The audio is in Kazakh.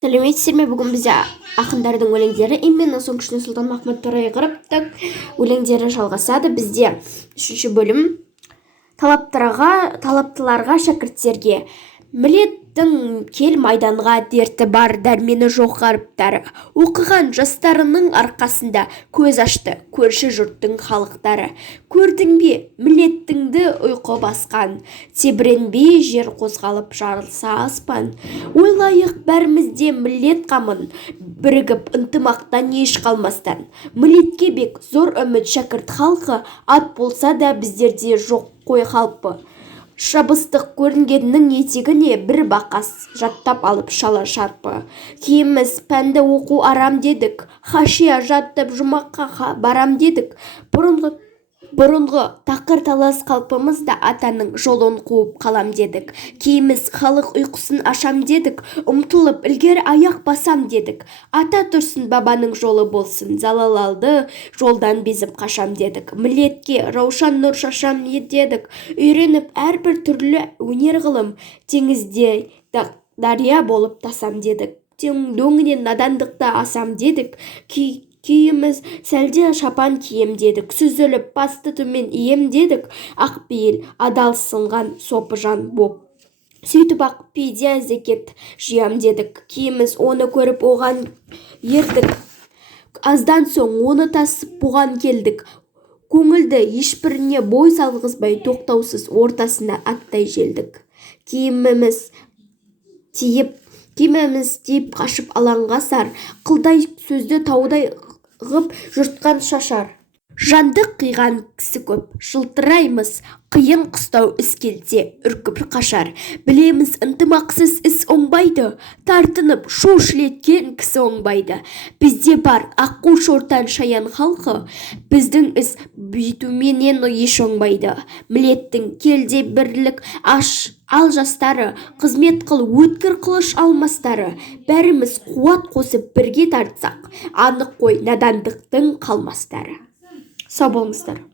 Сәлеметсіздер ме? Бүгін бізде ақындардың өлеңдері именно соң кішкене Сұлтан Махмұд Торайғыровтың өлеңдері жалғасады. Бізде 3-ші бөлім талаптыларға, шәкірттерге. Мілеттің кел майданға, дерті бар, дәрмені жоқ ғаріптары. Оқыған жастарының арқасында көз ашты көрші жұрттың халықтары. Көрдің бе мілеттіңді ұйқы басқан, тебіренбей жер қозғалып жарылса аспан. Ойлайық бәрімізде міллет қамын, бірігіп ынтымақтан еш қалмастан. Міллетке бек зор үміт шәкірт халқы, ат болса да біздерде жоқ қой қалпы. Шабыстық көрінгеннің етегіне бір бақас жаттап алып шала шарпы. Киіміз пәнді оқу арам дедік, хашия жаттап жұмаққа барам дедік. Бұрынғы тақыр талас қалпымыз да атаның жолын қуып қалам дедік. Киіміз халық ұйқысын ашам дедік, ұмтылып ілгері аяқ басам дедік. Ата тұрсын бабаның жолы болсын, залалалды жолдан безіп қашам дедік. Міллетке раушан нұр шашам дедік, үйреніп әрбір түрлі өнер ғылым, теңізде дария болып тасам дедік. Дөңінен надандықты асам дедік. Киіміз сәлде шапан кием дедік, сүзіліп басты төмен ием дедік. Ақпейіл адал сынған сопы жан боп, сөйтіп ақ пейде зекет жиям дедік. Киіміз оны көріп оған ердік, аздан соң оны тасып бұған келдік. Көңілді ешбіріне бой салғызбай тоқтаусыз ортасына аттай желдік. Киіміміз тиіп қашып алаңға сар, қылдай сөзді таудай ғып жұртқан шашар. Жанды қиған кісі көп, жылтыраймыз, қиын қыстау іс келсе үркіп қашар. Білеміз ынтымақсыз іс оңбайды, тартынып шошілеткен кісі оңбайды. Бізде бар аққу шортан шаян халқы, біздің іс бүйтуменен еш оңбайды. Мілеттің келде бірлік ал жастары, қызмет қыл өткір қылыш алмастары. Бәріміз қуат қосып бірге тартсақ, анық қой надандықтың қалмастары. Сау болыңыздар.